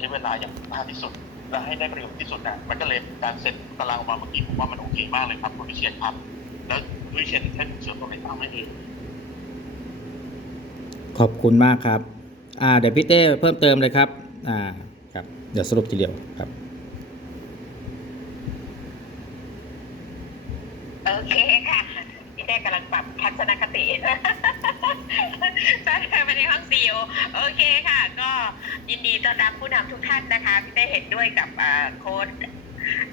ใช้เวลาอย่างมากที่สุด และให้ได้ประโยชน์ที่สุดนะมันก็เลยการเซ็นตารางออกมาเมื่อกี้ผมว่ามันโอเคมากเลยครับคุณวิเชียนครับ แล้วคุณวิเชียนให้ผมเสริมตรงไหนบ้างไหมเอ่ยขอบคุณมากครับ อ่า เดี๋ยวพี่เต้เพิ่มเติมเลยครับ อ่า ครับ เดี๋ยวสรุปทีเดียวครับ โอเคค่ะพี่เต้กำลังปรับทัศนคติ ตอนมาในห้องซีโอโอเคค่ะ ก็ยินดีต้อนรับผู้นำทุกท่านนะคะพี่เต้เห็นด้วยกับโค้ด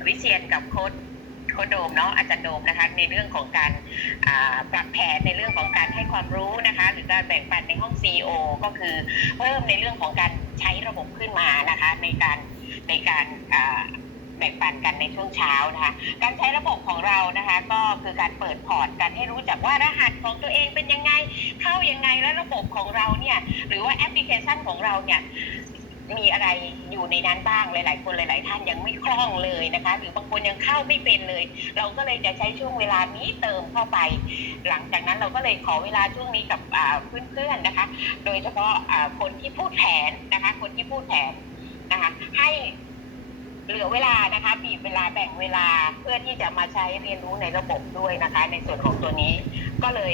วิเชียนกับโค้ดโค้ดโดมเนาะอาจารย์โดมนะคะในเรื่องของการปรับแผนในเรื่องของการให้ความรู้นะคะ หรือการแบ่งปันในห้องซีโอก็คือเพิ่มในเรื่องของการใช้ระบบขึ้นมานะคะ ในการในการ บ่งปันกันในช่วงเช้านะคะ การใช้ระบบของเรานะคะ ก็คือการเปิดพอร์ตกันให้รู้จักว่ารหัสของตัวเองเป็นยังไง เข้ายังไงและระบบของเราเนี่ยหรือว่าแอปพลิเคชันของเราเนี่ยมีอะไรอยู่ในนั้นบ้างหลาย ๆ คนหลาย ๆ ท่านยังไม่คล่องเลยนะคะ หรือบางคนยังเข้าไม่เป็นเลย เราก็เลยจะใช้ช่วงเวลานี้เติมเข้าไป หลังจากนั้นเราก็เลยขอเวลาช่วงนี้กับเพื่อน ๆ นะคะ โดยเฉพาะคนที่พูดแผนนะคะ คนที่พูดแผนนะคะ ให้ เหลือเวลานะคะบีบเวลาแบ่งเวลาเพื่อที่จะมาใช้เรียนรู้ในระบบด้วยนะคะ ในส่วนของตัวนี้ก็เลย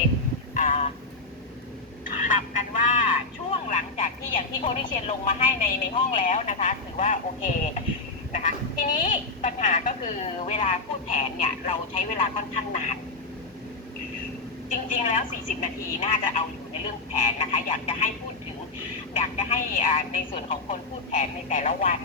ปรับกันว่าช่วงหลังจากที่อย่างที่โคดิเชนลงมาให้ในในห้องแล้วนะคะถือว่าโอเคนะคะทีนี้ปัญหาก็คือเวลาพูดแผนเนี่ย เราใช้เวลาค่อนข้างนาน จริง ๆ แล้ว 40 นาทีน่าจะเอาอยู่ในเรื่องแผนนะคะ อยากจะให้พูดถึง อยากจะให้ในส่วนของคนพูดแผนในแต่ละวัน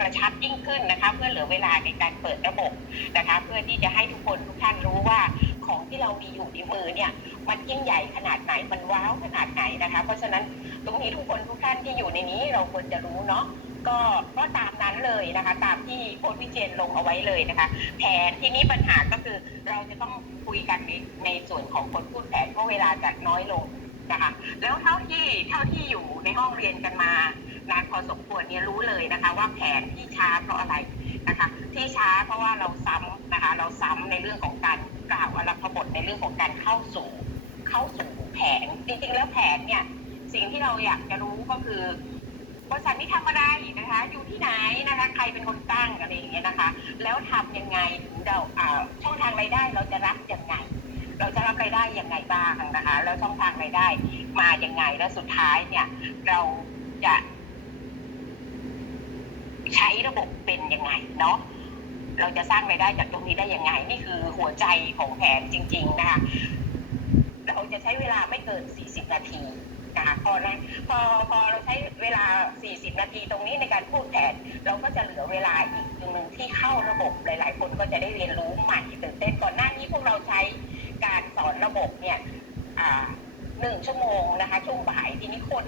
กระชับยิ่งขึ้นนะคะเพื่อเหลือเวลาในการเปิดระบบนะคะเพื่อที่จะให้ทุกคนทุกท่านรู้ว่าของที่เรามีอยู่ในมือเนี่ยมันยิ่งใหญ่ขนาดไหนมันว้าวขนาดไหนนะคะ เพราะฉะนั้นตรงนี้ทุกคนทุกท่านที่อยู่ในนี้เราควรจะรู้เนาะก็ก็ตามนั้นเลยนะคะ ตามที่โค้ดวิเจนลงเอาไว้เลยนะคะ แผนที่นี้ปัญหาก็คือเราจะต้องคุยกันในในส่วนของคนพูดแผนเพราะเวลาจะน้อยลง นะคะแล้วเท่าที่เท่าที่อยู่ในห้องเรียนกันมานานพอสมควรเนี่ยรู้เลยนะคะ ว่าแผนที่ช้าเพราะอะไรนะคะ ที่ช้าเพราะว่าเราซ้ำนะคะ เราซ้ำในเรื่องของการกล่าวอรรถบทในเรื่องของการเข้าสู่ เข้าสู่แผนจริงๆแล้วแผนเนี่ยสิ่งที่เราอยากจะรู้ก็คือบริษัทนี้ทำอะไรนะคะ อยู่ที่ไหนนะคะ ใครเป็นคนตั้งอะไรอย่างเงี้ยนะคะ แล้วทำยังไงถึงเราอ่าช่องทางรายได้เราจะรับ เราจะรับรายได้ยังไงบ้างนะคะ แล้วช่องทางรายได้มาอยังไง แล้วสุดท้ายเนี่ย เราจะ ใช้ระบบเป็นยังไงเนาะเราจะสร้างรายได้จากตรงนี้ได้ยังไง นี่คือหัวใจของแผนจริง ๆ นะคะเราจะใช้เวลาไม่เกิน 40 นาทีนะคะพอนะพอพอเราใช้เวลา 40 นาทีตรงนี้ในการพูดแผนเราก็จะเหลือเวลาอีกหนึ่งที่เข้าระบบหลาย ๆ คนก็จะได้เรียนรู้ใหม่ตื่นเต้นก่อนหน้านี้พวกเราใช้ สอนระบบเนี่ยหนึ่งชั่วโมงนะคะช่วงบ่ายทีนี้คน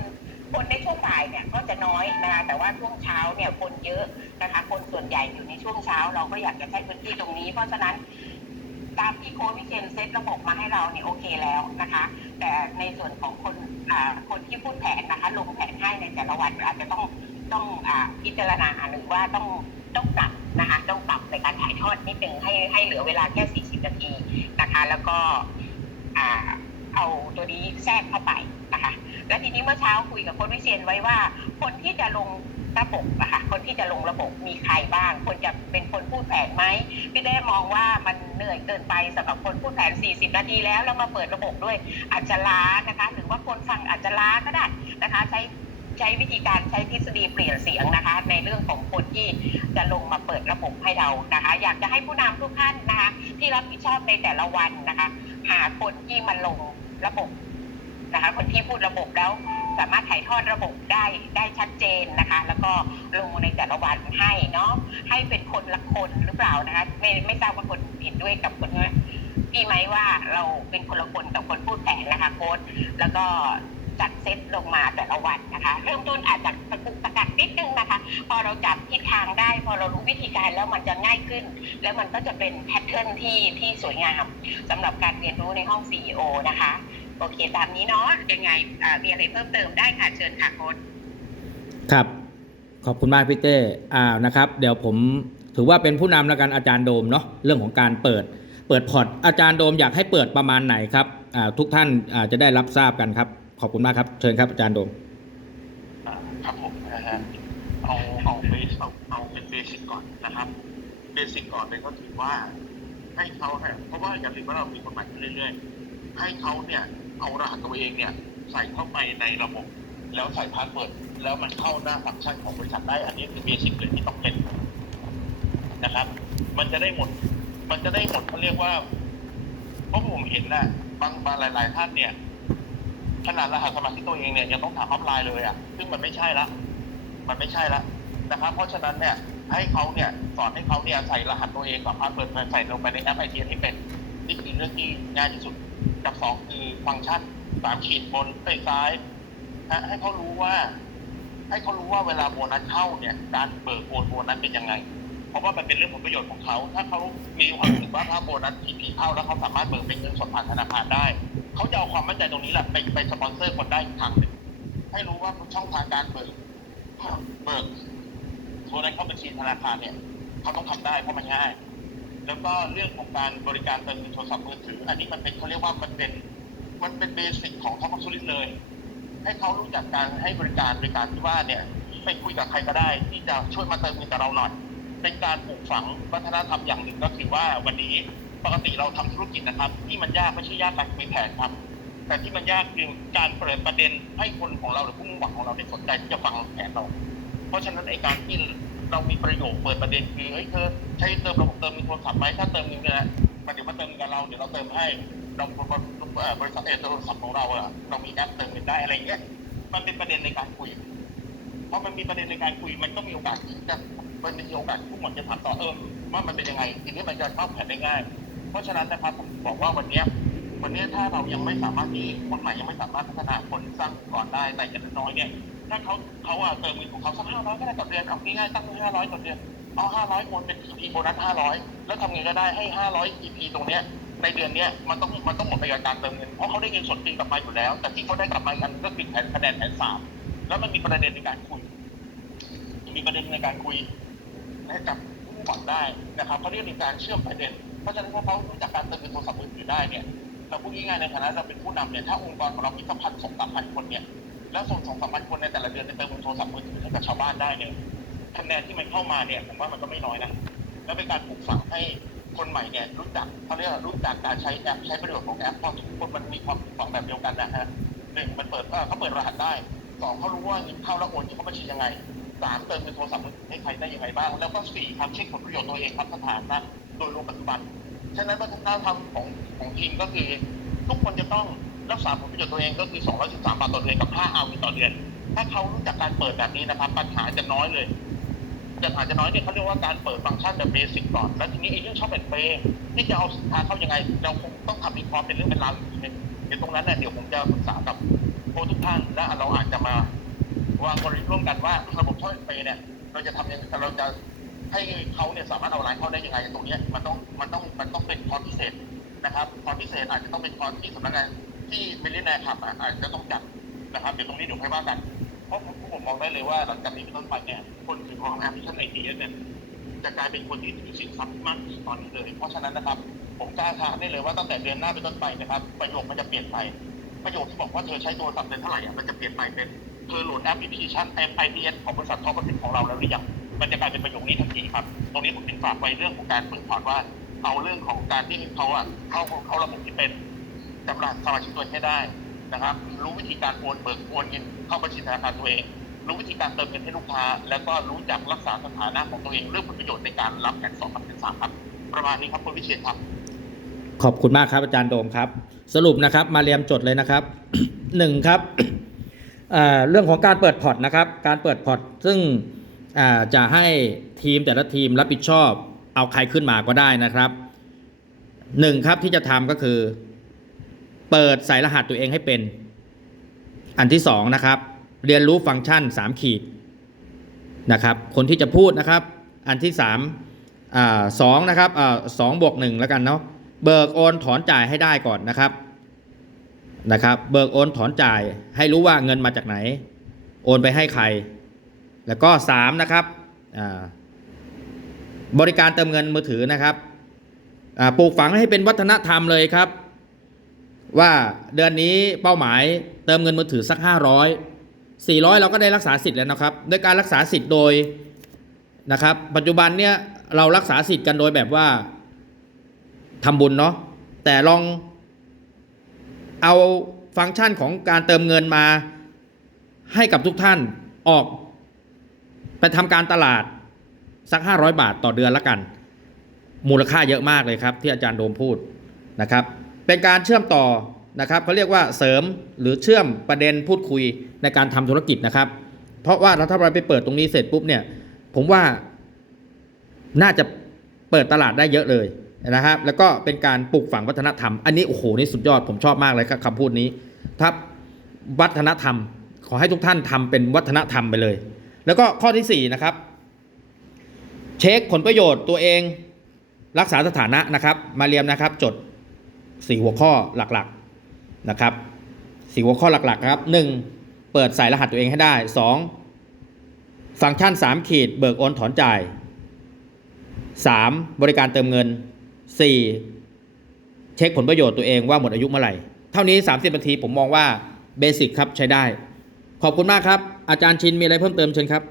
คนในช่วงบ่ายเนี่ยก็จะน้อยนะคะแต่ว่าช่วงเช้าเนี่ยคนเยอะนะคะคนส่วนใหญ่อยู่ในช่วงเช้า เราก็อยากจะใช้พื้นที่ตรงนี้ เพราะฉะนั้นตามที่โค้ชวิเชียนเซตระบบมาให้เราเนี่ยโอเคแล้วนะคะ แต่ในส่วนของคนคนที่พูดแผนนะคะลงแผนให้ในแต่ละวันอาจจะต้องต้องอพิจารณาหรือว่าต้องต้องปรับนะคะต้องปรับในการถ่ายทอดนิดนึงให้ให้เหลือเวลาแค่ 40 นาทีนะคะ แล้วก็ เอาตัวนี้แทรกเข้าไปนะคะ และทีนี้เมื่อเช้าคุยกับค้ชวิเชียนไว้ว่า คนที่จะลงระบบอะคะคนที่จะลงระบบมีใครบ้างควรจะเป็นคนพูดแผนไหมพี่เต้มองว่ามันเหนื่อยเกินไปสำหรับคนพูดแผน 40 นาทีแล้วแล้วมาเปิดระบบด้วยอาจจะล้านะคะ หรือว่าคนฟังอาจจะล้าก็ได้นะคะ ใช้ใช้วิธีการใช้ทฤษฎีเปลี่ยนเสียงนะคะ ในเรื่องของคนที่จะลงมาเปิดระบบให้เรานะคะ อยากจะให้ผู้นำทุกท่านนะคะ ที่รับผิดชอบในแต่ละวันนะคะ หาคนที่มาลงระบบนะคะ คนที่พูดระบบแล้วสามารถถ่ายทอดระบบได้ได้ชัดเจนนะคะ แล้วก็ลงในแต่ละวันให้เนาะให้เป็นคนละคนหรือเปล่านะคะ ไม่ไม่ทราบว่าคนเห็นด้วยกับคนนี้พี่ไหมว่าเราเป็นคนละคนกับคนพูดแผนนะคะโค้ดแล้วก็ จัดเซตลงมาแต่ละวันนะคะ เริ่มต้นอาจจะตะกุกตะกักนิดนึงนะคะ พอเราจับทิศทางได้ พอเรารู้วิธีการแล้วมันจะง่ายขึ้น แล้วมันก็จะเป็นแพทเทิร์นที่ที่สวยงามสำหรับการเรียนรู้ในห้อง CEO นะคะ โอเค ตามนี้เนาะยังไงมีอะไรเพิ่มเติมได้ค่ะเชิญค่ะโค้ดครับ ขอบคุณมากพี่เต้อ่านะครับ เดี๋ยวผมถือว่าเป็นผู้นำแล้วกันอาจารย์โดมเนาะเรื่องของการเปิด เปิดพอร์ตอาจารย์โดมอยากให้เปิดประมาณไหนครับทุกท่านจะได้รับทราบกันครับ ขอบคุณมากครับ เชิญครับอาจารย์โดมครับผมนะฮะเอาเอาเบสเอาเอาเป็นเบสิกก่อนนะครับ เบสิกก่อนเลยก็คือว่าให้เขาเนี่ยเพราะว่าอย่าลืมว่าเรามีกฎหมายขึ้นเรื่อยๆ ให้เขาเนี่ยเอารหัสตัวเองเนี่ยใส่เข้าไปในระบบ แล้วใส่พาสเวิร์ดแล้วมันเข้าหน้าฟังก์ชันของบริษัทได้ อันนี้คือเบสิกเลยที่ต้องเป็นนะครับ มันจะได้หมด มันจะได้หมดเขาเรียกว่าเพราะผมเห็นนะบางบางหลาย ๆ ท่านเนี่ย ขนาดรหัสสมาชิกตัวเองเนี่ยยังต้องถามออฟไลน์เลยอะ ซึ่งมันไม่ใช่ละ มันไม่ใช่ละนะครับ เพราะฉะนั้นเนี่ยให้เขาเนี่ยสอนให้เขาเนี่ยใส่รหัสตัวเองกับพาสเวิร์ดใส่ลงไปในแอปไอทีให้เป็นนี่คือเรื่องที่ง่ายที่สุด กับสองคือฟังก์ชันสามขีดบนไปซ้ายนะให้เขารู้ว่า ให้เขารู้ว่าเวลาโบนัสเข้าเนี่ย การเบิกโอนโบนัสเป็นยังไง เพราะว่ามันเป็นเรื่องผลประโยชน์ของเขา ถ้าเขามีความรู้สึกว่าถ้าโบนัสทีพีเข้าแล้วเขาสามารถเบิกเป็นเงินสดผ่านธนาคารได้ เขาจะเอาความมั่นใจตรงนี้แหละไปไปสปอนเซอร์คนได้อีกทางหนึ่งให้รู้ว่าช่องทางการเบิกเบิกโบนัสเข้าบัญชีธนาคารเนี่ยเขาต้องทำได้เพราะมันง่าย แล้วก็เรื่องของการบริการเติมเงินโทรศัพท์มือถือ อันนี้มันเป็นเขาเรียกว่ามันเป็นมันเป็นเบสิกของท็อปสุริตเลย ให้เขารู้จักการให้บริการโดยการที่ว่าเนี่ยไปคุยกับใครก็ได้ ที่จะช่วยมาเติมเงินกับเราหน่อยเป็นการปลูกฝังวัฒนธรรมอย่างหนึ่งก็คือว่าวันนี้ ปกติเราทำธุรกิจนะครับ ที่มันยากไม่ใช่ยากการคุยแผนครับ แต่ที่มันยากคือการเปิดประเด็นให้คนของเราหรือผู้มุ่งหวังของเราได้สนใจที่จะฟังแผนเรา เพราะฉะนั้นไอ้การที่เรามีประโยคเปิดประเด็นคือเฮ้ยเธอใช้เติมระบบเติมเงินโทรศัพท์ไหมถ้าเติมเงินเนี่ยมันเดี๋ยวมาเติมเงินกับเราเดี๋ยวเราเติมให้เราบริษัทเอโทรศัพท์ของเราอะเรามีแอปเติมเงินได้อะไรเงี้ยมันเป็นประเด็นในการคุยพอมันมีประเด็นในการคุยมันก็มีโอกาสที่จะมันมีโอกาสที่ผู้หมวดจะถามต่อเออว่ามันเป็นยังไงทีนี้มันจะเข้าแผนได้ง่าย เพราะฉะนั้นนะครับผมบอกว่าวันนี้วันนี้ถ้าเรายังไม่สามารถที่คนใหม่ยังไม่สามารถพัฒนาคนสร้างก่อนได้แต่อย่างน้อยเนี่ยถ้าเขาเขาอะเติมเงินของเขาสักห้าร้อยก็ได้ต่อเดือนเอาง่ายๆตั้งห้าร้อยต่อเดือนเอาห้าร้อยโอนเป็น EP โบนัสห้าร้อยแล้วทำไงก็ได้ให้ห้าร้อย EP ตรงเนี้ยในเดือนเนี้ยมันต้องมันต้องหมดไปกับการเติมเงินเพราะเขาได้เงินสดจริงกลับมาอยู่แล้ว แต่ที่เขาได้กลับมาอันก็คือแผนคะแนนแผนสามแล้วมันมีประเด็นในการคุย มีประเด็นในการคุยให้กับผู้หวังได้นะครับเขาเรียกในการเชื่อมประเด็น ราะฉะนั้นพอเขารู้จักการเติมเงินโทรศัพท์มือถือได้เนี่ยเราพูดง่ายๆในฐานะเราเป็นผู้นำเนี่ยถ้าองค์กรของเรามีสักพันสองสามพันคนเนี่ยแล้วส่งสองสามพันคนในแต่ละเดือนในเติมเงินโทรศัพท์มือถือให้กับชาวบ้านได้เนี่ยคะแนนที่มันเข้ามาเนี่ยผมว่ามันก็ไม่น้อยนะแล้วเป็นการปลูกฝังให้คนใหม่เนี่ยรู้จักเขาเรียกรู้จักการใช้แอปใช้ประโยชน์ของแอปเพราะทุกคนมันมีความฝังแบบเดียวกันนะฮะหนึ่งมันเปิดเขาเปิดรหัสได้สองเขารู้ว่าเงินเข้าแล้วโอนเขาบัญชียังไงสามเติมเงินโทรศัพท์มือถือให้ใครได้ยังไงบ้าง แล้วก็สี่ครับเช็คผลประโยชน์ตัวเองครับสถานะโดยรวมปัจจุบัน ฉะนั้นวัฒนธรรมของของทีมก็คือ ทุกคนจะต้องรักษาผลประโยชน์ตัวเองก็คือ 213 บาทต่อเดือนกับค่าเอาต่อเดือน ถ้าเขารู้จักการเปิดแบบนี้นะครับ ปัญหาจะน้อยเลยปัญหาจะน้อยเนี่ยเขาเรียกว่าการเปิดฟังก์ชันแบบเบสิกก่อน แล้วทีนี้ไอ้เรื่องชอบเป็นเปย์ที่จะเอาสินค้าเข้ายังไง เราคงต้องทำอีกพร้อมเป็นเรื่องเป็นราวอีกทีนึงเดี๋ยวตรงนั้นเนี่ยเดี๋ยวผมจะปรึกษากับโค้ทุกท่านและเราอาจจะมาวางกลยุทธ์ร่วมกันว่าระบบชอบเป็นเปย์เนี่ยเราจะทำยังไงเราจะ ให้เขาเนี่ยสามารถเอาร้านเข้าได้ยังไงตรงนี้มันต้องมันต้องมันต้องเป็นคอร์สพิเศษนะครับคอร์สพิเศษอาจจะต้องเป็นคอร์สที่สำนักงานที่เมลิแนร์ขับอาจจะต้องจัดนะครับเดี๋ยวตรงนี้เดี๋ยวค่อยว่ากันเพราะผมมองได้เลยว่าหลังจากนี้เป็นต้นไปเนี่ยคนถือครองแอปพลิเคชันไอทีเนี่ยจะกลายเป็นคนที่ถือสินทรัพย์มากที่สุดตอนนี้เลย เพราะฉะนั้นนะครับผมกล้าท้าได้เลยว่าตั้งแต่เดือนหน้าเป็นต้นไปนะครับประโยคมันจะเปลี่ยนไปประโยคที่บอกว่าเธอใช้โทรศัพท์เดือนเท่าไหร่อะมันจะเปลี่ยนไปเป็นเธอโหลดแอปพลิเคชันแอปไอพีเอสของบริษัททอปสิของเราแล้วหรือยัง มันจะกลายเป็นประโยคนี้ทันทีครับ ตรงนี้ผมถึงฝากไว้เรื่องของการเปิดพอร์ตว่าเอาเรื่องของการที่เขาอะเข้าเข้าระบบที่เป็นจำหลักสมาชิกตัวเองให้ได้นะครับ รู้วิธีการโอนเบิกโอนเงินเข้าบัญชีธนาคารตัวเอง รู้วิธีการเติมเงินให้ลูกค้า แล้วก็รู้จักรักษาสถานะของตัวเองเรื่องผลประโยชน์ในการรับแอนสองกับแอนสามครับ ประมาณนี้ครับคุณวิเชียรครับ ขอบคุณมากครับอาจารย์โดมครับ สรุปนะครับมาเรียมจดเลยนะครับหนึ่งครับเรื่องของการเปิดพอร์ตนะครับ การเปิดพอร์ตซึ่ง จะให้ทีมแต่ละทีมรับผิดชอบ เอาใครขึ้นมาก็ได้นะครับหนึ่งครับที่จะทำก็คือ เปิดใส่รหัสตัวเองให้เป็น อันที่สองนะครับ เรียนรู้ฟังก์ชัน 3 ขีดนะครับ คนที่จะพูดนะครับ อันที่สามอสองนะครับอสองบวกหนึ่งแล้วกันเนาะเบิกโอนถอนจ่ายให้ได้ก่อนนะครับนะครับ เบิกโอนถอนจ่ายให้รู้ว่าเงินมาจากไหน โอนไปให้ใคร แล้วก็3นะครับบริการเติมเงินมือถือนะครับปลูกฝังให้เป็นวัฒนธรรมเลยครับ ว่าเดือนนี้เป้าหมายเติมเงินมือถือสัก 500 400 เราก็ได้รักษาสิทธิ์แล้วนะครับด้วยการรักษาสิทธิ์โดยนะครับ ปัจจุบันเนี่ยเรารักษาสิทธิ์กันโดยแบบว่าทำบุญเนาะแต่ลองเอาฟังก์ชันของการเติมเงินมาให้กับทุกท่านออก ไปทำการตลาดสัก 500 บาทต่อเดือนละกัน มูลค่าเยอะมากเลยครับ ที่อาจารย์โดมพูดนะครับ เป็นการเชื่อมต่อนะครับเขาเรียกว่าเสริมหรือเชื่อมประเด็นพูดคุยในการทำธุรกิจนะครับ เพราะว่าถ้าเราไปเปิดตรงนี้เสร็จปุ๊บเนี่ย ผมว่าน่าจะเปิดตลาดได้เยอะเลยนะครับ แล้วก็เป็นการปลูกฝังวัฒนธรรม อันนี้โอ้โหนี่สุดยอดผมชอบมากเลยครับคำพูดนี้ถ้าวัฒนธรรม ขอให้ทุกท่านทำเป็นวัฒนธรรมไปเลย แล้วก็ข้อที่สี่นะครับ เช็คผลประโยชน์ตัวเอง รักษาสถานะนะครับ มาเรียมนะครับ จดสี่หัวข้อหลักๆนะครับสี่หัวข้อหลักๆครับหนึ่งเปิดใส่รหัสตัวเองให้ได้สองฟังก์ชันสามขีด เบิกโอนถอนจ่ายสามบริการเติมเงินสี่เช็คผลประโยชน์ตัวเองว่าหมดอายุเมื่อไหร่ เท่านี้ 30นาทีผมมองว่าเบสิกครับใช้ได้ ขอบคุณมากครับ อาจารย์ชินมีอะไรเพิ่มเติมเชิญครับ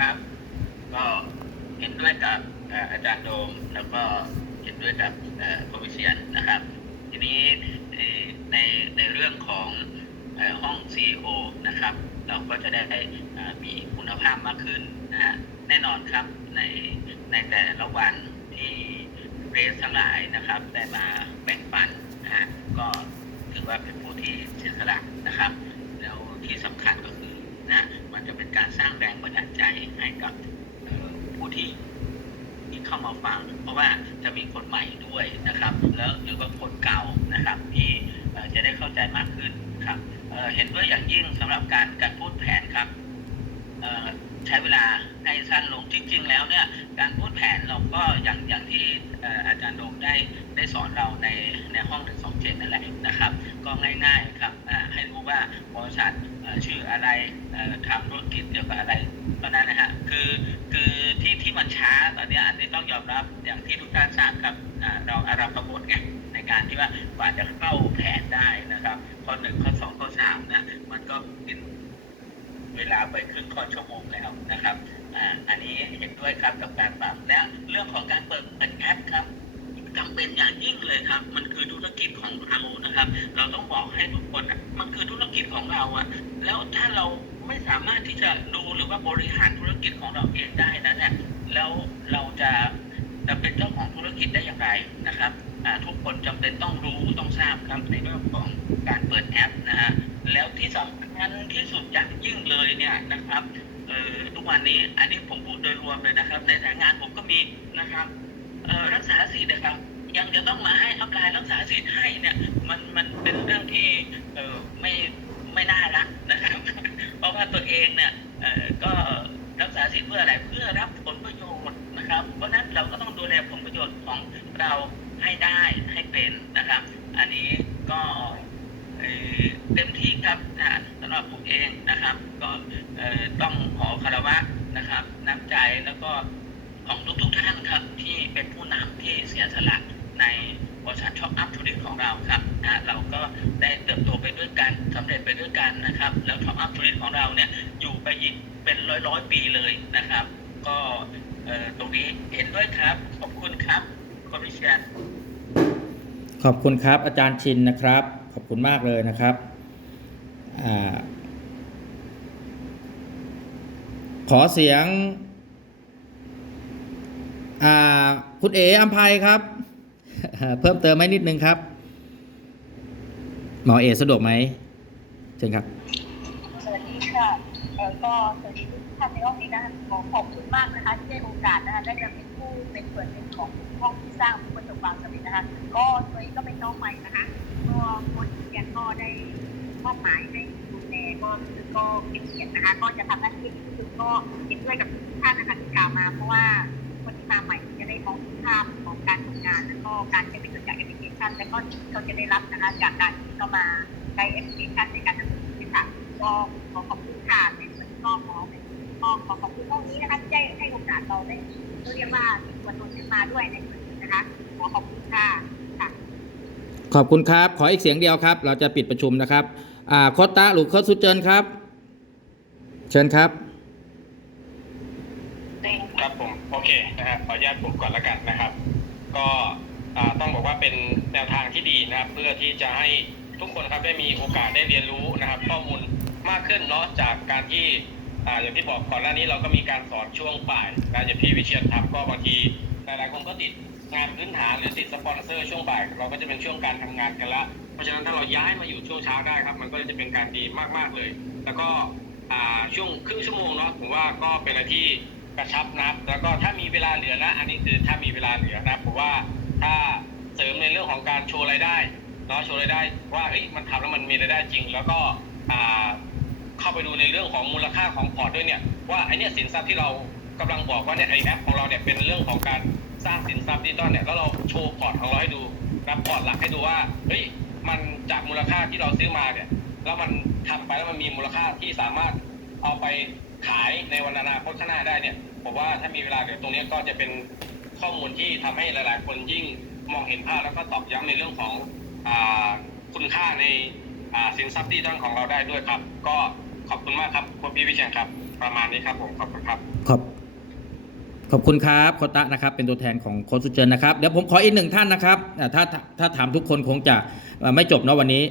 ครับ ก็เห็นด้วยกับอาจารย์โดมแล้วก็เห็นด้วยกับโคมิเชียนนะครับ ทีนี้ในในเรื่องของห้อง CEO นะครับ เราก็จะได้มีคุณภาพมากขึ้นนะฮะแน่นอนครับในในแต่ละวันที่เรสทั้งหลายนะครับ ได้มาแบ่งปัน นะฮะก็ถือว่าเป็นผู้ที่เสียสละนะครับ แล้วที่สำคัญก็คือนะมันจะเป็นการสร้างแรงบันดาลใจให้กับผู้ที่ที่เข้ามาฟัง เพราะว่าจะมีคนใหม่ด้วยนะครับ แล้วหรือว่าคนเก่านะครับที่จะได้เข้าใจมากขึ้นครับเห็นด้วยอย่างยิ่งสำหรับการการพูดแผนครับ ใช้เวลาให้สั้นลงจริง ๆ แล้วเนี่ย การพูดแผนเราก็อย่างอย่างที่อาจารย์โดมได้ได้สอนเราในในห้องหนึ่งสองเจ็ดนั่นแหละนะครับ ก็ง่ายๆครับให้รู้ว่าบริษัทชื่ออะไรทำธุรกิจเกี่ยวกับอะไรเท่านั้นนะฮะคือคือที่ที่มันช้าตอนนี้อันนี้ต้องยอมรับอย่างที่ทุกท่านทราบครับเราอารัมพบทไงในการที่ว่ากว่าจะเข้าแผนได้นะครับข้อหนึ่งข้อสองข้อสามนะมันก็กิน เวลาไปครึ่งค่อนชั่วโมงแล้วนะครับอ่าอันนี้เห็นด้วยครับกับการปรับและเรื่องของการเปิดเปิดแอปครับจำเป็นอย่างยิ่งเลยครับ มันคือธุรกิจของเรานะครับ เราต้องบอกให้ทุกคนอะมันคือธุรกิจของเราอะแล้วถ้าเราไม่สามารถที่จะดูหรือว่าบริหารธุรกิจของเราเองได้นั้นเนี่ยแล้วเราจะจะเป็นเจ้าของธุรกิจได้อย่างไรนะครับอ่าทุกคนจำเป็นต้องรู้ต้องทราบครับในเรื่องของการเปิดแอปนะฮะแล้วที่สำคัญ ที่สุดอย่างยิ่งเลยเนี่ยนะครับเอ่อทุกวันนี้อันนี้ผมพูดโดยรวมเลยนะครับ ในสายงานผมก็มีนะครับเอ่อรักษาสิทธิ์นะครับ ยังจะต้องมาให้อัพไลน์รักษาสิทธิ์ให้เนี่ยมันมันเป็นเรื่องที่เออไม่ไม่น่ารักนะครับ เพราะว่าตัวเองเนี่ยเออก็รักษาสิทธิ์เพื่ออะไรเพื่อรับผลประโยชน์นะครับ เพราะนั้นเราก็ต้องดูแลผลประโยชน์ของเราให้ได้ให้เป็นนะครับ อันนี้ก็เต็มที่ครับนะำหรับผมเองนะครับ ก็ต้องขอคารวะนะครับน้ำใจแล้วก็ของทุกทุกท่านครับที่เป็นผู้นำที่เสียสละในบริษัทช็อปอัพธุรกิจของเราครับนะเราก็ได้เติบโตไปด้วยกันสำเร็จไปด้วยกันนะครับ แล้วช็อปอัพธุรกิจของเราเนี่ยอยู่ไปอีกเป็นร้อยร้อยปีเลยนะครับ ก็ตรงนี้เห็นด้วยครับ ขอบคุณครับคอมมิชชั่นขอบคุณครับอาจารย์ชินนะครับ ขอบคุณมากเลยนะครับ ขอเสียงอ่าคุณเอ๋อัมภัยครับ เพิ่มเติมไหมนิดนึงครับ หมอเอสะดวกไหมเชิญครับ สวัสดีค่ะเอ่อก็สวัสดีทุกท่านในห้องนี้นะคะขอขอบคุณมากนะคะ ที่ได้โอกาสนะคะได้เป็นผู้เป็นส่วนหนึ่งของห้องที่สร้างผู้ประสบความสำเร็จนะคะ ก็ตัวเองก็เป็นน้องใหม่นะคะก็คนเรียนก็ได้ มอบหมายให้ดูแลก็ก็เป็นเกียรตินะคะ ก็จะทำหน้าที่ที่สุดก็เห็นด้วยกับทุกท่านนะคะที่กล่าวมา เพราะว่าคนที่มาใหม่จะได้มองภาพของการทำงาน แล้วก็การใช้ประโยชน์จากแอปพลิเคชัน แล้วก็ที่เขาจะได้รับนะคะจากการที่เขามาใช้แอปพลิเคชันในการดำเนินชีวิตค่ะก็ขอขอบคุณค่ะในส่วนที่ก็ขอขอก็ขอขอบคุณตรงนี้นะคะที่ได้ให้โอกาสเราได้เรียกว่ามีตัวตนขึ้นมาด้วยในส่วนนี้นะคะขอขอบคุณค่ะค่ะขอบคุณครับ ขออีกเสียงเดียวครับ เราจะปิดประชุมนะครับ อ่าคตตะหรือคตสุเจินครับ เชิญครับ ครับผมโอเคนะฮะขออนุญาตผมก่อนละกันนะครับ ก็อ่าต้องบอกว่าเป็นแนวทางที่ดีนะครับ เพื่อที่จะให้ทุกคนครับได้มีโอกาสได้เรียนรู้นะครับ ข้อมูลมากขึ้นเนาะจากการที่อ่าอย่างที่บอกก่อนหน้านี้เราก็มีการสอนช่วงบ่ายนะอย่างพี่วิเชียนทำก็บางทีหลายๆคนก็ติด งานพื้นฐานหรือติดสปอนเซอร์ช่วงบ่ายเราก็จะเป็นช่วงการทำงานกันละ เพราะฉะนั้นถ้าเราย้ายมาอยู่ช่วงเช้าได้ครับ มันก็จะเป็นการดีมากๆเลย แล้วก็ช่วงครึ่งชั่วโมงเนาะผมว่าก็เป็นอะไรที่กระชับนะครับ แล้วก็ถ้ามีเวลาเหลือนะ อันนี้คือถ้ามีเวลาเหลือนะผมว่าถ้าเสริมในเรื่องของการโชว์รายได้เนาะโชว์รายได้ ว่าเอ้ยมันทำแล้วมันมีรายได้จริง แล้วก็เข้าไปดูในเรื่องของมูลค่าของพอร์ตด้วยเนี่ยว่าไอเนี่ยสินทรัพย์ที่เรากำลังบอกว่าเนี่ยไอแอปของเราเนี่ยเป็นเรื่องของการ สร้างสินทรัพย์ดิจิตอลเนี่ยแล้วเราโชว์พอร์ตของเราให้ดูนะพอร์ตหลักให้ดูว่าเฮ้ยมันจากมูลค่าที่เราซื้อมาเนี่ยแล้วมันทำไปแล้วมันมีมูลค่าที่สามารถเอาไปขายในวันอนาคตข้างหน้าได้เนี่ยผมว่าถ้ามีเวลาเดี๋ยวตรงนี้ก็จะเป็นข้อมูลที่ทำให้หลาย ๆ คนยิ่งมองเห็นภาพแล้วก็ตอบย้ำในเรื่องของอคุณค่าในาสินทรัพย์ดิจิตอลของเราได้ด้วยครับ ก็ขอบคุณมากครับคุณพี่วิเชียนครับ ประมาณนี้ครับผมขอบคุณครับขอบ ขอบคุณครับโคตะนะครับเป็นตัวแทนของโคสุเจนนะครับเดี๋ยวผมขออีกหนึ่งท่านนะครับถ้าถ้าถาถามทุกคนคงจะไม่จบเนาะวันนี้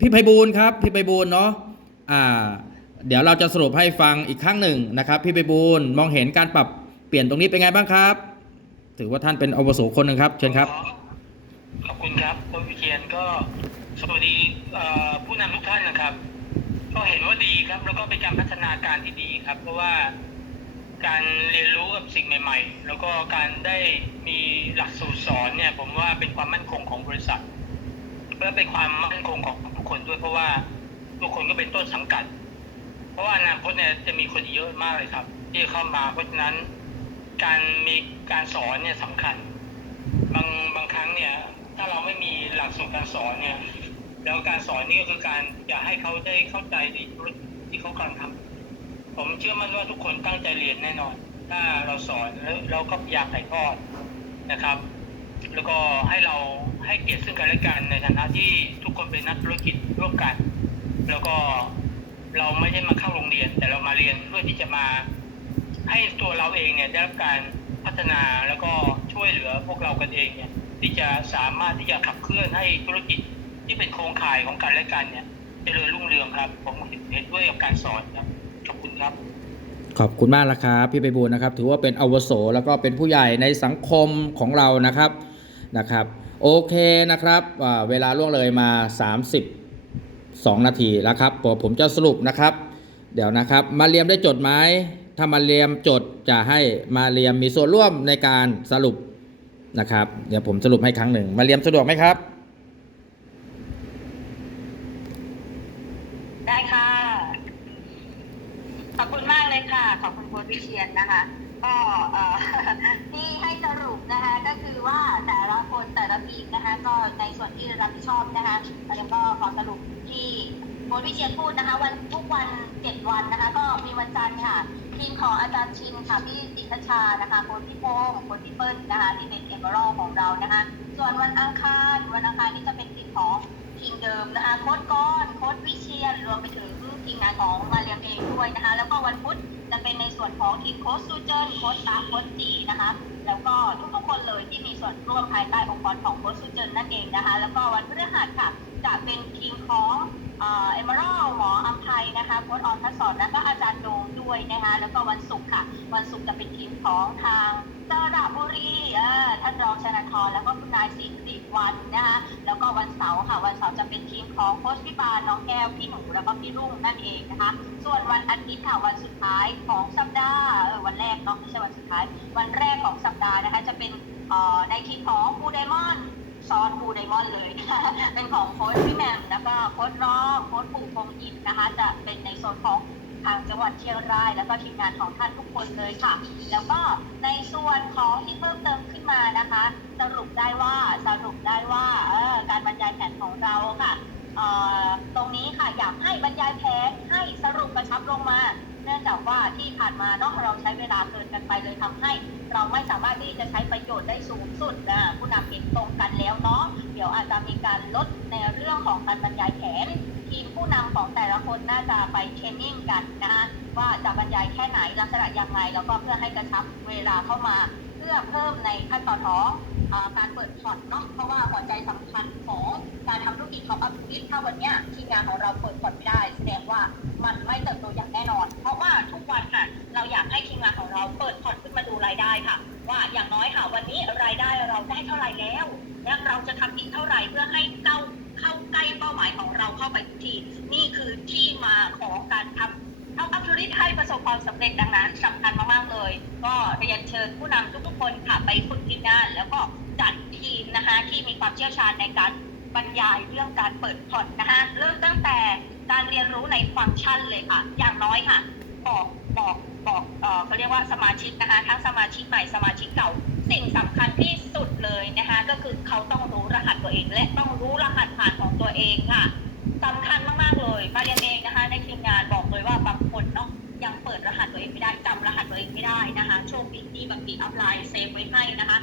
พี่ไพบูลครับพี่ไพบูลเนาะเดี๋ยวเราจะสรุปให้ฟังอีกครั้งหนึ่งนะครับพี่ไพบูลมองเห็นการปรับเปลี่ยนตรงนี้เป็นไงบ้างครับ ถือว่าท่านเป็นอวุโสคนหนึ่งครับ เชิญครับขอบคุณครับคุณวิเชียนก็สวัสดีผู้นำทุกท่านนะครับ ก็เห็นว่าดีครับแล้วก็เป็นการพัฒนาการที่ดีครับ เพราะว่า การเรียนรู้กับสิ่งใหม่ ๆ แล้วก็การได้มีหลักสูตรสอนเนี่ยผมว่าเป็นความมั่นคงของบริษัทและเป็นความมั่นคงของทุกคนด้วยเพราะว่าทุกคนก็เป็นต้นสังกัด เพราะว่าอนาคตเนี่ยจะมีคนเยอะมากเลยครับ ที่เข้ามาเพราะฉะนั้น การมีการสอนเนี่ยสำคัญ บางบางครั้งเนี่ยถ้าเราไม่มีหลักสูตรการสอนเนี่ยแล้วการสอนนี่ก็คือการอยากให้เขาได้เข้าใจในธุรกิจที่เขากำลังทำ ผมเชื่อมั่นว่าทุกคนตั้งใจเรียนแน่นอน ถ้าเราสอนแล้วเราก็พยายามถ่ายทอดนะครับ แล้วก็ให้เราให้เกียรติซึ่งกันและกันในฐานะที่ทุกคนเป็นนักธุรกิจร่วมกัน แล้วก็เราไม่ได้มาเข้าโรงเรียน แต่เรามาเรียนเพื่อที่จะมาให้ตัวเราเองเนี่ยได้รับการพัฒนาแล้วก็ช่วยเหลือพวกเรากันเองเนี่ยที่จะสามารถที่จะขับเคลื่อนให้ธุรกิจที่เป็นโครงข่ายของกันและกันเนี่ยเจริญรุ่งเรืองครับ ผมเห็นด้วยกับการสอนครับ ครับ ขอบคุณมากนะครับพี่ไปบูลนะครับ ถือว่าเป็นอวโสแล้วก็เป็นผู้ใหญ่ในสังคมของเรานะครับนะครับ โอเคนะครับเวลาล่วงเลยมา 32 นาทีแล้วครับผมจะสรุปนะครับ เดี๋ยวนะครับ มาเรียมได้จดไหมถ้ามาเรียมจดจะให้มาเรียมมีส่วนร่วมในการสรุปนะครับ เดี๋ยวผมสรุปให้ครั้งหนึ่ง มาเรียมสะดวกไหมครับ ได้ค่ะ ขอบคุณมากเลยค่ะ ขอบคุณโค้ชวิเชียนนะคะ ก็ที่ให้สรุปนะคะก็คือว่าแต่ละคนแต่ละทีมนะคะก็ในส่วนที่รับผิดชอบนะคะแล้วก็ขอสรุปที่โค้ชวิเชียนพูดนะคะ วันทุกวันเจ็ดวันนะคะ ก็มีวันจันทร์ค่ะทีมของอาจารย์ชินค่ะพี่ติคชานะคะโค้ชพี่โป้งโค้ชพี่เปิ้ลนะคะที่เป็นเอเมอรัลของเรานะคะ ส่วนวันอังคารวันอังคารนี่จะเป็นทีมของทีมเดิมนะคะโค้ดก้อนโค้ดวิเชียนรวมไปถึงทีมงานของมาเรียมเองด้วยนะคะ แล้วก็วันพุธ จะเป็นในส่วนของทีมโค้ชซูเจนโค้ชตาโค้ชจีนะคะ แล้วก็ทุกๆคนเลยที่มีส่วนร่วมภายใต้องค์กรของโค้ชซูเจนนั่นเองนะคะ แล้วก็วันพฤหัสค่ะจะเป็นทีมของเอเมอรัลหมออัมไทยนะคะโค้ชออนทัศน์และก็อาจารย์โดงด้วยนะคะ แล้วก็วันศุกร์ค่ะ วันศุกร์จะเป็นทีมของทาง สระบุรีเออท่านรองชนะทรแล้วก็คุณนายสิริวันนะคะแล้วก็วันเสาร์ค่ะวันเสาร์จะเป็นทีมของโค้ชพิบาลน้องแก้วพี่หนูแล้วก็พี่รุ่งนั่นเองนะคะ ส่วนวันอาทิตย์ค่ะวันสุดท้ายของสัปดาห์เออวันแรกเนาะไม่ใช่วันสุดท้าย วันแรกของสัปดาห์นะคะจะเป็นเอ่อในทีมของบูไดมอนซอนบูไดมอนเลยนะคะเป็นของโค้ชพี่แมมแล้วก็โค้ชร้องโค้ชปู่พงอินนะคะ จะเป็นในโซนของ ทางจังหวัดเชียงราย แล้วก็ทีมงานของท่านทุกคนเลยค่ะ แล้วก็ในส่วนของที่เพิ่มเติมขึ้นมานะคะ สรุปได้ว่าสรุปได้ว่าการบรรยายแผนของเราค่ะตรงนี้ค่ะอยากให้บรรยายแผนให้สรุปกระชับลงมา เนื่องจากว่าที่ผ่านมาเนาะเราใช้เวลาเกินกันไปเลยทำให้ เราไม่สามารถที่จะใช้ประโยชน์ได้สูงสุดนะผู้นำเห็นตรงกันแล้วเนาะเดี๋ยวอาจจะมีการลดในเรื่องของการบรรยายแผนทีมผู้นำของ คนน่าจะไปเทรนนิ่งกันนะคะว่าจะบรรยายแค่ไหนลักษณะยังไงแล้วก็เพื่อให้กระชับเวลาเข้ามา เพื่อเพิ่มในขั้นตอนของการเปิดพอร์ตเนาะเพราะว่าหัวใจสำคัญของการทำธุรกิจของอัพวิทถ้าวันเนี้ยทีมงานของเราเปิดพอร์ตไม่ได้ แสดงว่ามันไม่เติบโตอย่างแน่นอน เพราะว่าทุกวันค่ะเราอยากให้ทีมงานของเราเปิดพอร์ตขึ้นมาดูรายได้ค่ะ ว่าอย่างน้อยค่ะวันนี้รายได้เราได้เท่าไหร่แล้วและเราจะทำอีกเท่าไหร่เพื่อให้เข้า เข้าใกล้เป้าหมายของเราเข้าไปทุกทีนี่คือที่มาของการทำทำอัพธุรกิจให้ประสบความสำเร็จดังนั้นสำคัญมากๆเลย ก็เรียนเชิญผู้นำทุกๆคนค่ะไปฝึกที่งาน แล้วก็จัดทีมนะคะที่มีความเชี่ยวชาญในการบรรยายเรื่องการเปิดพอร์ตนะคะเริ่มตั้งแต่การเรียนรู้ในฟังก์ชันเลยค่ะ อย่างน้อยค่ะ บอกบอกบอกเออเขาเรียกว่าสมาชิกนะคะทั้งสมาชิกใหม่สมาชิกเก่า สิ่งสำคัญที่สุดเลยนะคะก็คือเขาต้องรู้รหัสตัวเอง และต้องรู้รหัสผ่านของตัวเองค่ะสำคัญมากๆเลยมาเรียนเองนะคะ ในทีมงานบอกเลยว่าบางคนเนาะยังเปิดรหัสตัวเองไม่ได้จำรหัสตัวเองไม่ได้นะคะ โชคดีที่บางทีอัพไลน์เซฟไว้ให้นะคะ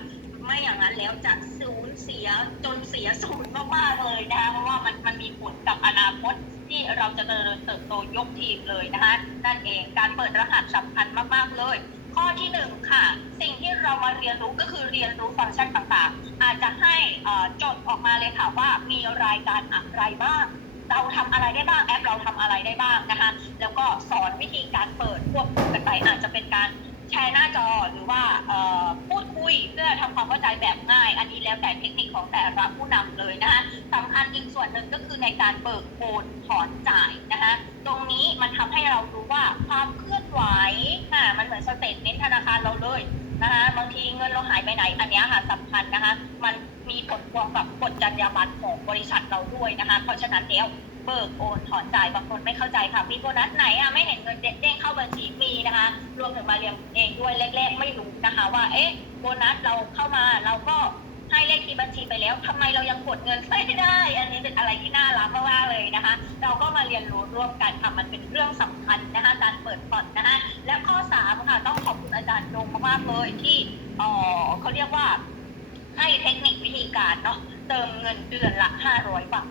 ไม่อย่างนั้นแล้วจะสูญเสียจนเสียศูนย์มากๆเลยนะคะเพราะว่ามันมันมีผลกับอนาคตที่เราจะเจริญเติบโตยกทีมเลยนะคะนั่นเองการเปิดรหัสสำคัญมากๆเลยข้อที่หนึ่งค่ะ สิ่งที่เรามาเรียนรู้ก็คือเรียนรู้ฟังก์ชันต่างๆ อาจจะให้จดออกมาเลยค่ะว่ามีรายการอะไรบ้าง เราทำอะไรได้บ้างแอปเราทำอะไรได้บ้างนะคะ แล้วก็สอนวิธีการเปิดควบคู่กันไปอาจจะเป็นการ แชร์หน้าจอหรือว่าพูดคุยเพื่อทำความเข้าใจแบบง่าย อันนี้แล้วแต่เทคนิคของแต่ละผู้นำเลยนะคะสำคัญอีกส่วนหนึ่งก็คือในการเบิกโอนถอนจ่ายนะคะตรงนี้มันทำให้เรารู้ว่าความเคลื่อนไหวค่ะมันเหมือนสเตทเมนต์ธนาคารเราเลยนะคะบางทีเงินเราหายไปไหน อันนี้ค่ะสำคัญนะคะ มันมีผลพวงกับกฎจรรยาบรรณของบริษัทเราด้วยนะคะ เพราะฉะนั้นแล้ว เบิกโอนถอนจ่ายบางคนไม่เข้าใจค่ะมีโบนัสไหนอะไม่เห็นเงินเด้งเข้าบัญชีมีนะคะ รวมถึงมาเรียนเองด้วยแรกๆ ไม่รู้นะคะ ว่าเอ๊ะโบนัสเราเข้ามาเราก็ให้เลขที่บัญชีไปแล้วทำไมเรายังกดเงินไม่ได้ อันนี้เป็นอะไรที่น่ารักมากๆเลยนะคะ เราก็มาเรียนรู้ร่วมกันค่ะมันเป็นเรื่องสำคัญนะคะการเปิดพอร์ตนะคะและข้อสามค่ะต้องขอบคุณอาจารย์โดงมากๆเลยที่เอ่อเขาเรียกว่าให้เทคนิควิธีการเนาะเติมเงินเดือนละ 500 บาท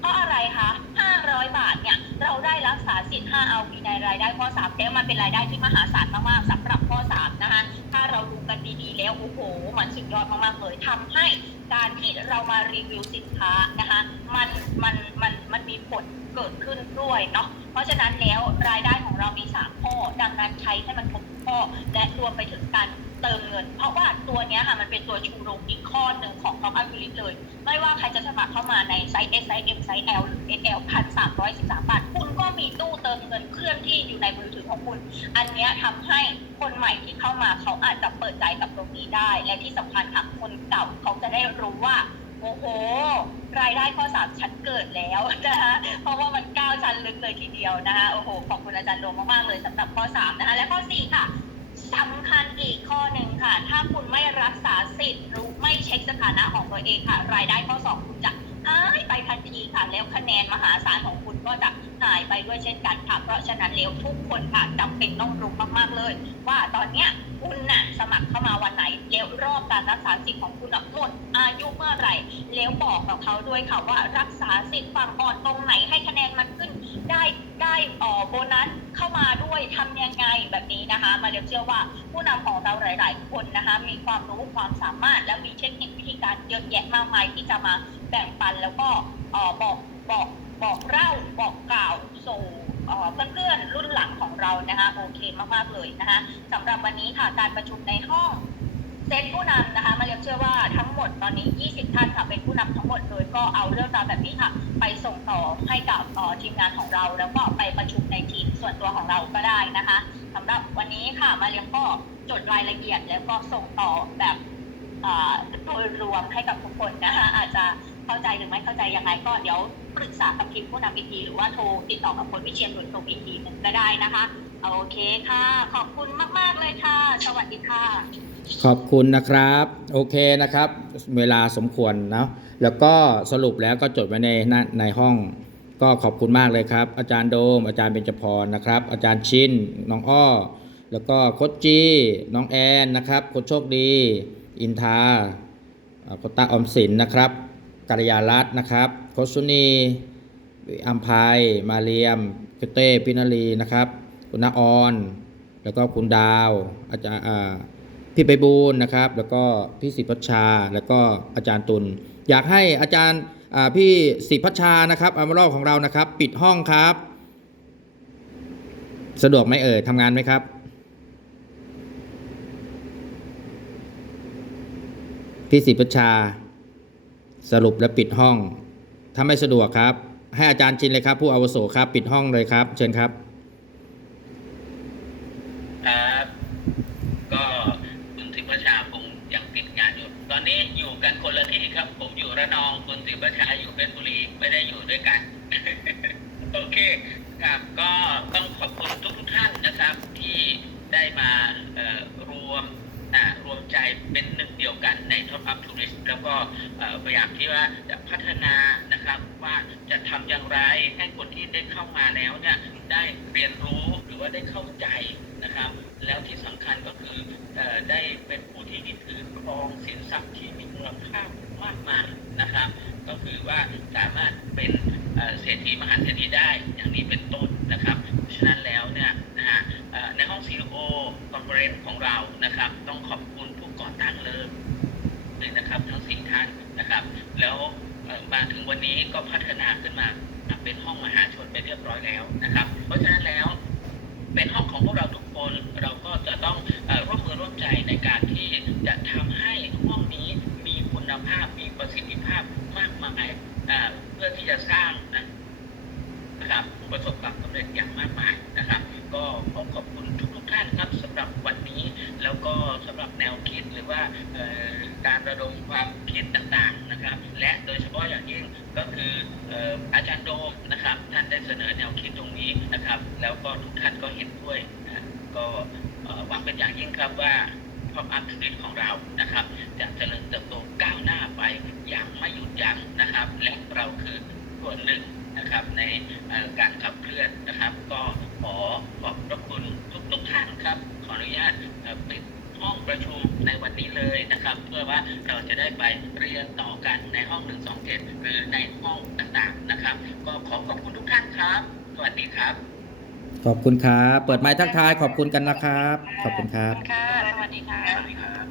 เพราะอะไรคะ500 บาทเนี่ยเราได้รักษาสิทธิ์5เอาปีในรายได้ข้อ3แล้วมันเป็นรายได้ที่มหาศาลมากๆสำหรับข้อ3นะคะถ้าเราดูกันดีๆแล้วโอ้โหมันสุดยอดมากๆเลยทำให้การที่เรามารีวิวสินค้านะคะมันมันมันมันมีผลเกิดขึ้นด้วยเนาะเพราะฉะนั้นแล้วรายได้ของเรามี3ข้อดังนั้นใช้ให้มันครบข้อและรวมไปถึงการ เติมเงิน เพราะว่าตัวเนี้ยค่ะมันเป็นตัวชูโรงอีกข้อหนึ่งของท็อปอัพลิเลย ไม่ว่าใครจะสมัครเข้ามาในไซส์ S ไซส์ M ไซส์ L หรือ XL พันสามร้อยสิบสามบาท คุณก็มีตู้เติมเงินเคลื่อนที่อยู่ในมือถือของคุณ อันเนี้ยทำให้คนใหม่ที่เข้ามาเขาอาจจะเปิดใจกับตรงนี้ได้ และที่สำคัญค่ะคนเก่าเขาจะได้รู้ว่าโอ้โห รายได้ข้อสามชั้นเกิดแล้วนะคะเพราะว่ามันก้าวชั้นลึกเลยทีเดียวนะคะโอ้โห ขอบคุณอาจารย์โดมมากๆเลยสำหรับข้อสามนะคะ และข้อสี่ค่ะ สำคัญอีกข้อหนึ่งค่ะ ถ้าคุณไม่รักษาสิทธิ์รือไม่เช็คสถานะของตัวเองค่ะ รายได้ข้อสองคุณจะหายไปทันทีค่ะ แล้วคะแนนมหาศาลของคุณก็จะหายไปด้วยเช่นกันค่ะ เพราะฉะนั้นแล้วทุกคนค่ะจำเป็นต้องรู้มากๆเลย ว่าตอนเนี้ยคุณน่ะสมัครเข้ามาวันไหน แล้วรอบการรักษาสิทธิ์ของคุณหมดอายุเมื่อไหร่ แล้วบอกกับเขาด้วยค่ะว่ารักษาสิทธิ์ฝั่งอ่อนตรงไหนให้คะแนนมันขึ้น ได้ได้เอ่อโบนัสเข้ามาด้วยทำยังไงแบบนี้นะคะ มาเรียเชื่อว่าผู้นำของเราหลาย ๆ คนนะคะ มีความรู้ความสามารถและมีเทคนิควิธีการเยอะแยะมากมายที่จะมาแบ่งปันแล้วก็เอ่อบอกบอกบอกเล่าบอกกล่าวสู่เอ่อเพื่อนๆรุ่นหลังของเรานะคะโอเคมากๆเลยนะคะสำหรับวันนี้ค่ะการประชุมในห้อง เซตผู้นำนะคะ มาเรียนเชื่อว่าทั้งหมดตอนนี้ 20 ท่านค่ะเป็นผู้นำทั้งหมดเลยก็เอาเรื่องราวแบบนี้ค่ะ ไปส่งต่อให้กับทีมงานของเรา แล้วก็ไปประชุมในทีมส่วนตัวของเราก็ได้นะคะสำหรับวันนี้ค่ะมาเรียนก็จดรายละเอียดแล้วก็ส่งต่อแบบโดยรวมให้กับทุกคนนะคะอาจจะเข้าใจหรือไม่เข้าใจยังไงก็เดี๋ยวปรึกษากับทีมผู้นำอีกทีหรือว่าโทรติดต่อกับคนวิเชียนโดยตรงอีกทีนึงก็ได้นะคะ โอเคค่ะ ขอบคุณมาก ๆ เลยค่ะ สวัสดีค่ะ ขอบคุณนะครับ โอเคนะครับ เวลาสมควรเนาะแล้วก็สรุปแล้วก็จดไว้ในหน้าในห้องก็ขอบคุณมากเลยครับ อาจารย์โดม อาจารย์เบญจพรนะครับ อาจารย์ชินน้องอ้อ แล้วก็โคชจีน้องแอนนะครับโคชโชคดี อินทาโคตาอมสินนะครับกัลยารัตน์นะครับโคชสุนีอัมพายมาเรียมเเต้พินาลีนะครับ คุณนาออน แล้วก็คุณดาว อาจารย์ พี่ไปบูลย์นะครับ แล้วก็พี่สิพัชชา แล้วก็อาจารย์ตุลอยากให้อาจารย์พี่สิพัชชานะครับอามารอของเรานะครับ ปิดห้องครับ สะดวกไหมเอ่ยทำงานไหมครับพี่สิพัชชา สรุปและปิดห้องถ้าไม่สะดวกครับ ให้อาจารย์ชินเลยครับ ผู้อาวุโสครับ ปิดห้องเลยครับ เชิญครับ ก็คุณสิประชาคงยังติดงานอยู่ ตอนนี้อยู่กันคนละที่ค รับผมอยู่ระนองคุณสิประชาอยู่เพชรบุรีไม่ได้อยู่ด้วยกันโอเคครับก็ต้องขอบคุณทุกทุกท่านนะครับ ที่ได้มารวมอ่ารวมใจเป็นหนึ่งเดียวกันในท็อปอัพทูริสแล้วก็เอ่อพยายามที่ว่าจะพัฒนานะครับว่าจะทำอย่างไรให้คนที่ได้เข้ามาแล้วเนี่ยได้เรียนรู้หรือว่าได้เข้าใจนะครับ แล้วที่สำคัญก็คืออได้เป็นผู้ที่ถือครองสินทรัพย์ที่มีมูลค่า มากมายนะครับ ก็คือว่าสามารถเป็นเศรษฐีมหาเศรษฐีได้อย่างนี้เป็นต้นนะครับเพราะฉะนั้นแล้วเนี่ยนะฮะในห้อง CEO Conference ของเรานะครับ ต้องขอบคุณผู้ก่อตั้งเลยเลยนะครับทั้งสี่ท่านนะครับ แล้วมาถึงวันนี้ก็พัฒนาขึ้นมาเป็นห้องมหาชนไปเรียบร้อยแล้วนะครับ เพราะฉะนั้นแล้วเป็นห้องของพวกเราทุกคนเราก็จะต้องร่วมมือร่วมใจในการที่จะทำให้ห้องนี้มีคุณภาพ มีประสิทธิภาพมากมายอ่า เพื่อที่จะสร้างนะครับประสบความสำเร็จอย่างมากมายนะครับ ก็ขอขอบคุณทุกๆท่านครับสำหรับวันนี้ แล้วก็สำหรับแนวคิดหรือว่าการระดมความคิดต่างๆนะครับ และโดยเฉพาะอย่างยิ่งก็คืออาจารย์โดมนะครับ ท่านได้เสนอแนวคิดตรงนี้นะครับ แล้วก็ทุกท่านก็เห็นด้วยนะก็หวังเป็นอย่างยิ่งครับว่าความอัพชีวิตของเรานะครับ จะเจริญเติบโตก้าวหน้าไปอย่างไม่หยุดยั้ง นะครับ และเราคือส่วนหนึ่งนะครับในเอ่อการขับเคลื่อนนะครับ ก็ขอขอบพระคุณทุกๆท่านครับ ขออนุญาตเอ่อปิดห้องประชุมในวันนี้เลยนะครับ เพื่อว่าเราจะได้ไปเรียนต่อกันในห้อง127หรือในห้องต่างๆนะครับ ก็ขอขอบคุณทุกท่านครับ สวัสดีครับ ขอบคุณครับ เปิดไม้ทักทายขอบคุณกันนะครับ ขอบคุณครับ ค่ะ สวัสดีค่ะสวัสดีครับ